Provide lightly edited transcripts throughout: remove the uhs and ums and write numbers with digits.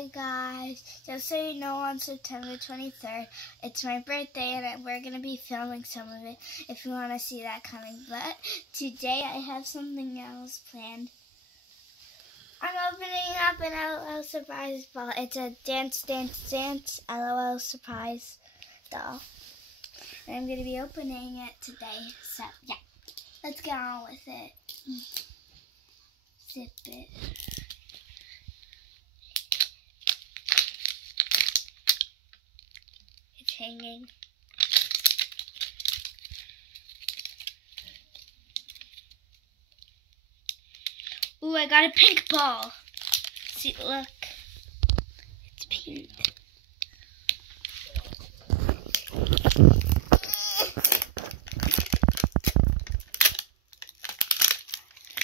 Hi guys, just so you know, on September 23rd, it's my birthday and we're going to be filming some of it if you want to see that coming. But today I have something else planned. I'm opening up an LOL surprise ball. It's a dance, dance, dance LOL surprise doll. And I'm going to be opening it today. So, yeah, let's get on with it. Zip it. Hanging. Ooh, I got a pink ball. See, look. It's pink.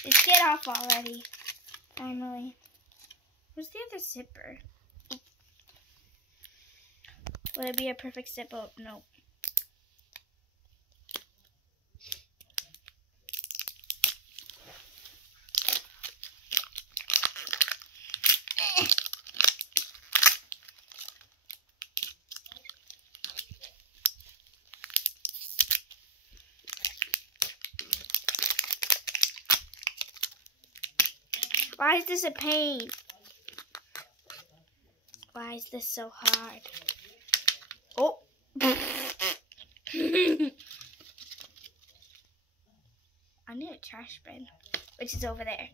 Let's get off already. Finally. Where's the other zipper? Would it be a perfect zip? Oh, no. Why is this a pain? Why is this so hard? Oh. I need a trash bin, which is over there.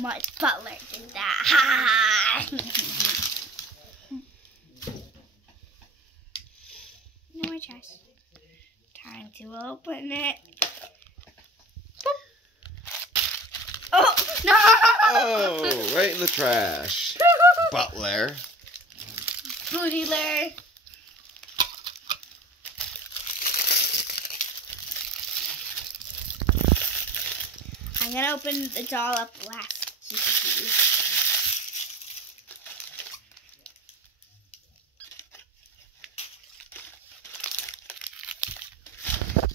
My butler did that. No more trash. Time to open it. Oh, no! Oh, right in the trash. Butler. Bootler. I'm going to open the doll up last.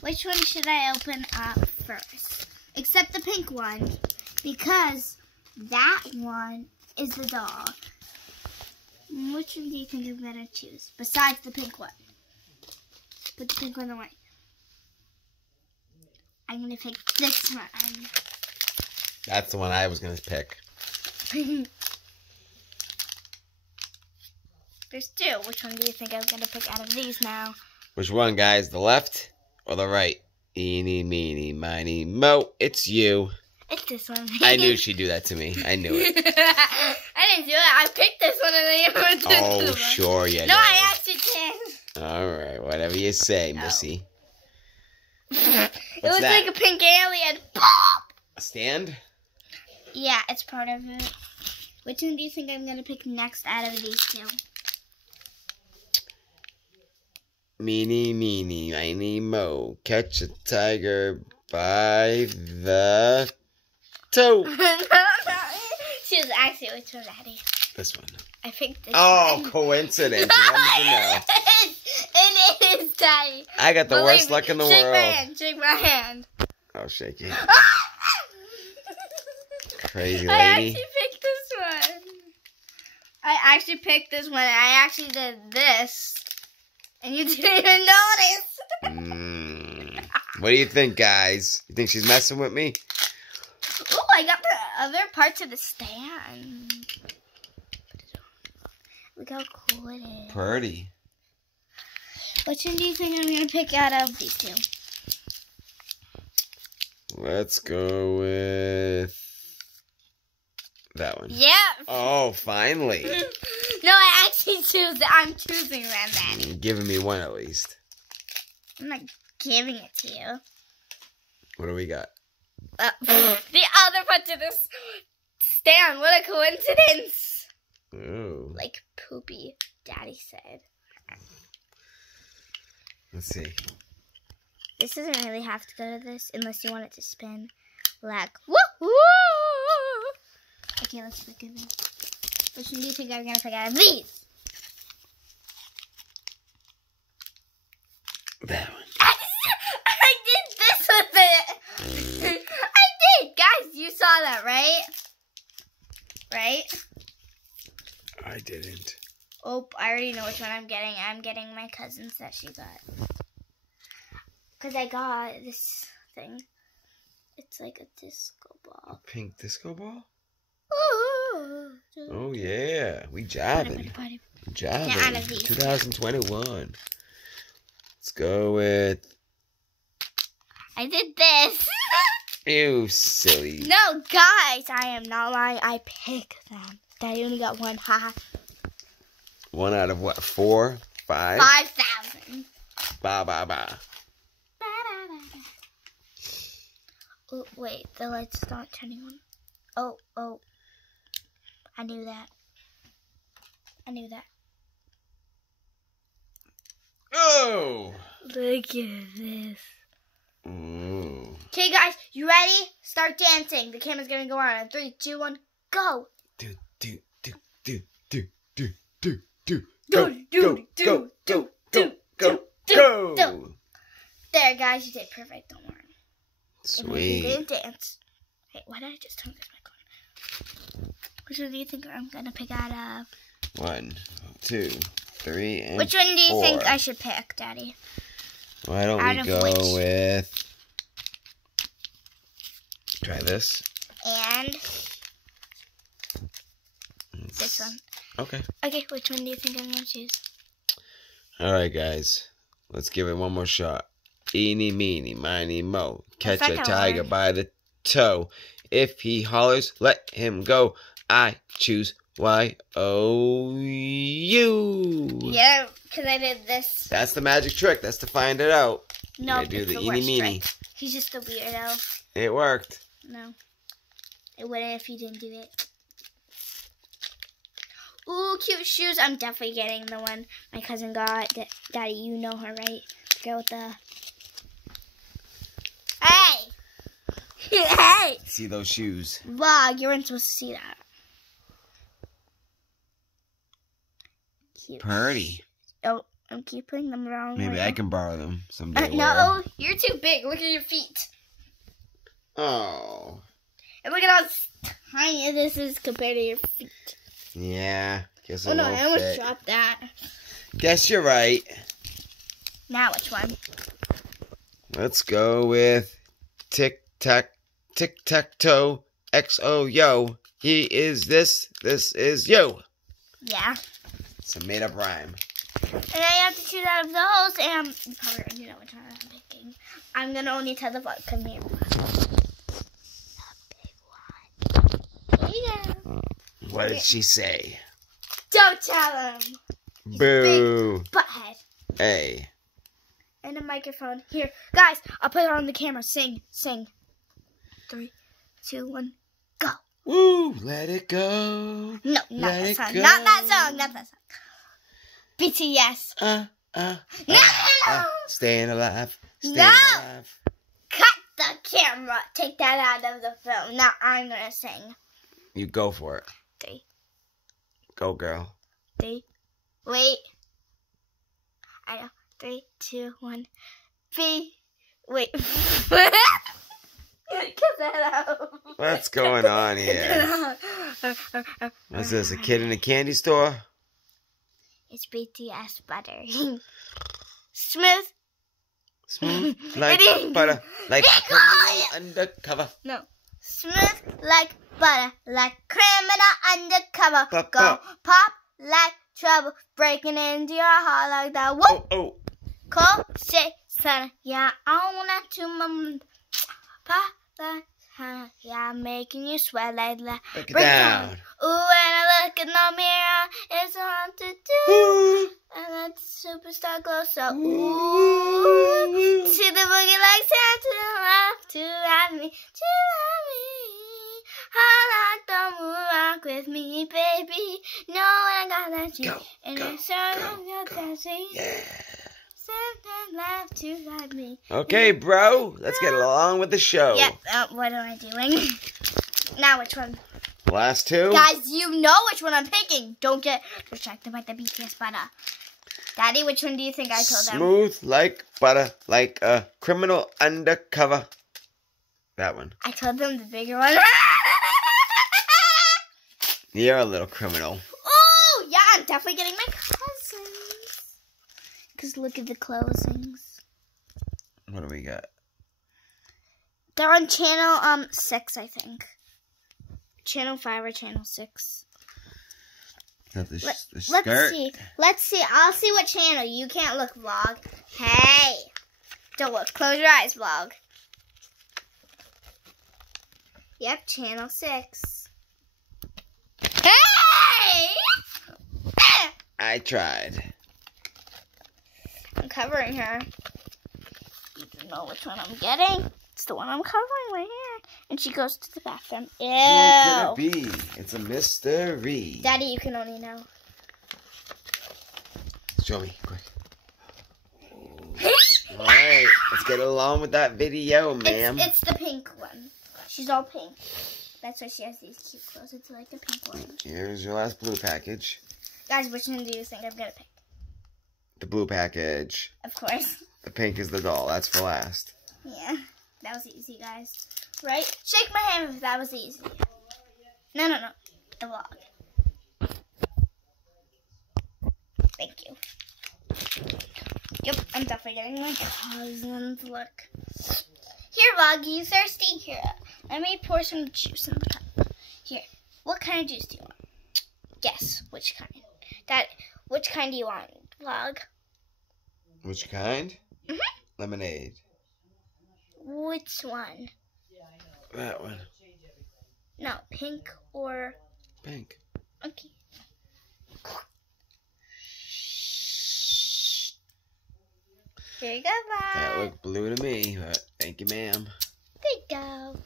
Which one should I open up first? Except the pink one, because that one is the doll. Which one do you think I'm going to choose, besides the pink one? Put the pink one away. I'm going to pick this one. That's the one I was going to pick. There's two. Which one do you think I'm going to pick out of these now? Which one, guys? The left or the right? Eeny, meeny, miny, mo. It's you. It's this one. I knew she'd do that to me. I knew it. I didn't do it. I picked this one and then you put this one. Oh, sure you No, I actually did. All right, whatever you say, Missy. It looks like a pink alien. Pop! A stand? Yeah, it's part of it. Which one do you think I'm going to pick next out of these two? Meeny, meeny, miny, mo. Catch a tiger by the toe. She was actually which one, Daddy? This one. I picked this one. one. Coincidence. When did you know? It is, Daddy. I got the worst luck in the world. Shake my hand. Shake my hand. I'll shake it. Crazy lady. I actually picked this one. I actually picked this one. I actually did this. And you didn't even notice. What do you think, guys? You think she's messing with me? Oh, I got the other parts of the stand. Look how cool it is. Pretty. Which one do you think I'm going to pick out of these two? Let's go with that one. Yeah. Oh, finally. No, I actually I'm choosing them then. You're giving me one at least. I'm not giving it to you. What do we got? The other part of this stand. What a coincidence. Ooh. Like poopy, Daddy said. Let's see. This doesn't really have to go to this unless you want it to spin. Like, woo woo. Okay, let's pick it. Which one do you think I'm going to pick out of these? That one. I did this with it. right? I didn't. Oh, I already know which one I'm getting. I'm getting my cousin's that she got. Because I got this thing. It's like a disco ball. A pink disco ball? Ooh. Oh, yeah. We jabbing. Jabbing. Yeah, out of these. 2021. Let's go with... I did this. You silly. No, guys, I am not lying. I picked them. Daddy only got one. Haha. One out of what? 4? 5? 5,000. Ba ba ba. Oh, wait, the light's not turning on. Oh. I knew that. Oh! Look at this. Ooh. Okay, guys, you ready? Start dancing. The camera's gonna go on. 3, 2, 1, go. Do. Go. There, guys, you did perfect. Don't worry. Sweet. You did dance. Hey, why did I just turn this back on? Which one do you think I'm gonna pick out of? 1, 2, 3, and Which one do you 4. think I should pick, Daddy? Why don't Out we of go which? with... Try this. And this one. Okay. Okay, which one do you think I'm gonna choose? Alright, guys. Let's give it one more shot. Eeny, meeny, miny, mo. Catch a tiger by the toe. If he hollers, let him go. I choose Y-O-U. Yeah, because I did this. That's the magic trick. That's to find it out. No, do it's the the eeny, worst meeny. trick. He's just a weirdo. It worked. No. It wouldn't if you didn't do it. Ooh, cute shoes. I'm definitely getting the one my cousin got. Daddy, you know her, right? The girl with the... Hey! Hey! See those shoes. Vlog, you weren't supposed to see that. Cute. Pretty. Oh, I'm keeping them wrong. Maybe I can borrow them someday. No, you're too big. Look at your feet. Oh. And look at how tiny this is compared to your feet. Yeah. Guess it Oh no, won't I almost fit. dropped that. Guess you're right. Now which one? Let's go with tic-tac-toe, X-O, yo. He is this is you. Yeah. It's a made-up rhyme. And I have to choose out of those, and you probably already know which one I'm picking. I'm going to only tell the vlog. Come here. The big one. Here you go. What did she say? Don't tell him. Boo. Big butthead. Hey. And a microphone. Here. Guys, I'll put it on the camera. Sing. 3, 2, 1, go. Woo, let it go. No, not Let that it song. go. Not that song. BTS. No. Staying alive. Staying No. alive. Cut the camera. Take that out of the film. Now I'm going to sing. You go for it. 3, Go, girl. 3. Wait. I know. 3, 2, 1. Wait. Cut that out. What's going on here? What's this, a kid in a candy store? It's BTS butter. Smooth. Smooth like butter, like a criminal undercover. No. Smooth like butter, like criminal undercover. Pop, Go pop. pop like trouble, breaking into your heart like that. Whoa. Oh. Cold, shake, sun, yeah, I want to mum. Pop like huh, yeah, making you sweat like that. Look it Break down. Ooh, when I look in the mirror, it's hard to do. Ooh. And let the superstar glow so ooh. See the boogie like Santa love to have me, I like the moon rock with me, baby. No, I got that you. And it's so got that sweet. Yeah. Santa love to have me. Okay, bro. Let's get along with the show. Yep. What am I doing? Now which one? Last two. Guys, you know which one I'm picking. Don't get distracted by the BTS butter. Daddy, which one do you think I told them? Smooth like butter, like a criminal undercover. That one. I told them the bigger one. You're a little criminal. Oh, yeah, I'm definitely getting my cousins. Because look at the closings. What do we got? They're on channel 6, I think. Channel 5 or channel 6. The skirt? Let's see. I'll see what channel. You can't look, vlog. Hey. Don't look. Close your eyes, vlog. Yep, channel 6. Hey! I tried. I'm covering her. You don't know which one I'm getting. It's the one I'm covering right here. And she goes to the bathroom. Ew. Who could it be? It's a mystery. Daddy, you can only know. Show me, quick. Alright, let's get along with that video, ma'am. It's the pink one. She's all pink. That's why she has these cute clothes. It's like the pink one. Here's your last blue package. Guys, which one do you think I'm going to pick? The blue package. Of course. The pink is the doll. That's for last. Yeah, that was easy, guys. Right? Shake my hand if that was easy. No. The vlog. Thank you. Yep, I'm definitely getting my cousins. Look. Here, vlog, you thirsty? Here, let me pour some juice in the cup. Here, what kind of juice do you want? Guess which kind. Which kind do you want, vlog? Which kind? Lemonade. Which one? That one. No, pink or... Pink. Okay. Here you go, vlog. That looked blue to me, but thank you, ma'am. There you go.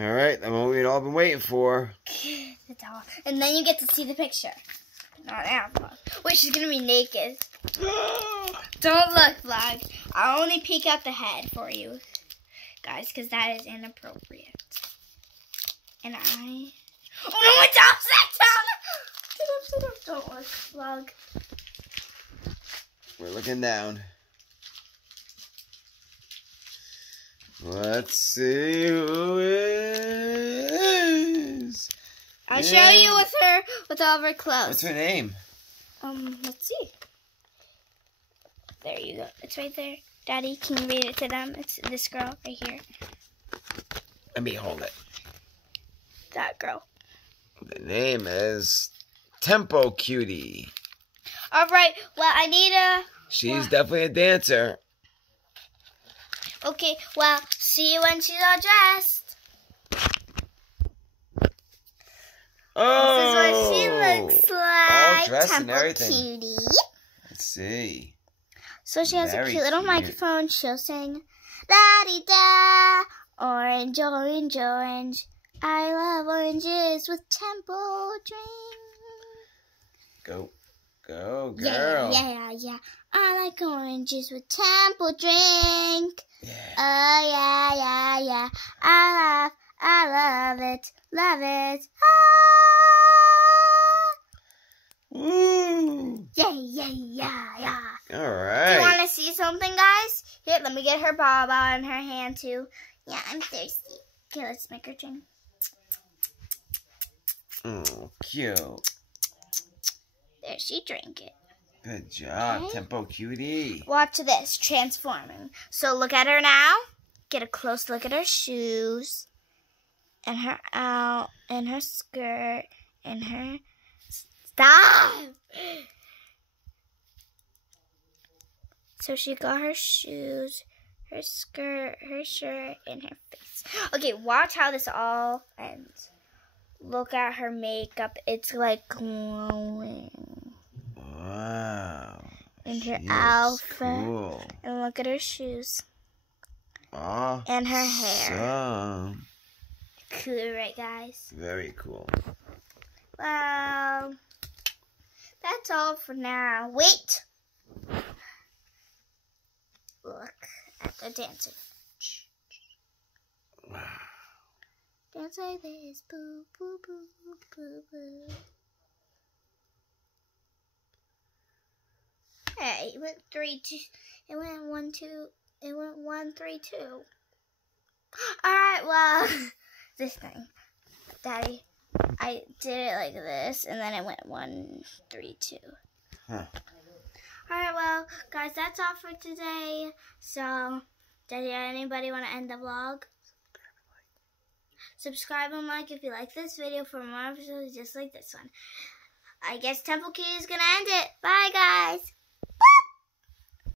Alright, the moment we'd all been waiting for. The doll. And then you get to see the picture. Not now, vlog. Wait, she's gonna be naked. Don't look, vlog. I'll only peek out the head for you, guys, because that is inappropriate. And I... Oh no, my doll sat down! Don't look, vlog. We're looking down. Let's see who it is. I'll show you with all of her clothes. What's her name? Let's see. There you go. It's right there. Daddy, can you read it to them? It's this girl right here. Let me hold it. That girl. The name is 𝚹𝚤𝚕𝚒. All right. Well, I need a... She's definitely a dancer. Okay. Well, see you when she's all dressed. Oh! This is what she looks like. All dressed and everything. 𝚹𝚤𝚕𝚒. Let's see. So she has Very a cute little cute. microphone. She'll sing, la-di-da, orange, orange, orange. I love oranges with temple drink. Go, girl. Yeah. I like oranges with temple drink. Yeah. Oh, yeah. I love it. Love it. Ah. Woo! Yeah. All right. Do you want to see something, guys? Here, let me get her baba in her hand, too. Yeah, I'm thirsty. Okay, let's make her drink. Oh, cute. There, she drank it. Good job, Okay. 𝚹𝚤𝚕𝚒. Watch this, transforming. So look at her now. Get a close look at her shoes. And her out, and her skirt, and her... Stop! So she got her shoes, her skirt, her shirt, and her face. Okay, watch how this all ends. Look at her makeup. It's like glowing. Wow. And her She outfit. looks cool. And look at her shoes. Awesome. And her hair. Cool, right, guys? Very cool. Well, that's all for now. Wait. Look at the dancing. Wow. Dance like this. Boo, boo, boo, boo, boo. Hey, it went 3, 2. It went 1, 2. It went 1, 3, 2. All right, well, this thing, Daddy. I did it like this, and then it went 1, 3, 2. Huh. Alright, well, guys, that's all for today. So, did anybody want to end the vlog? Subscribe and like if you like this video for more episodes just like this one. I guess 𝚹𝚤𝚘𝚕𝚒 is going to end it. Bye, guys. Bye.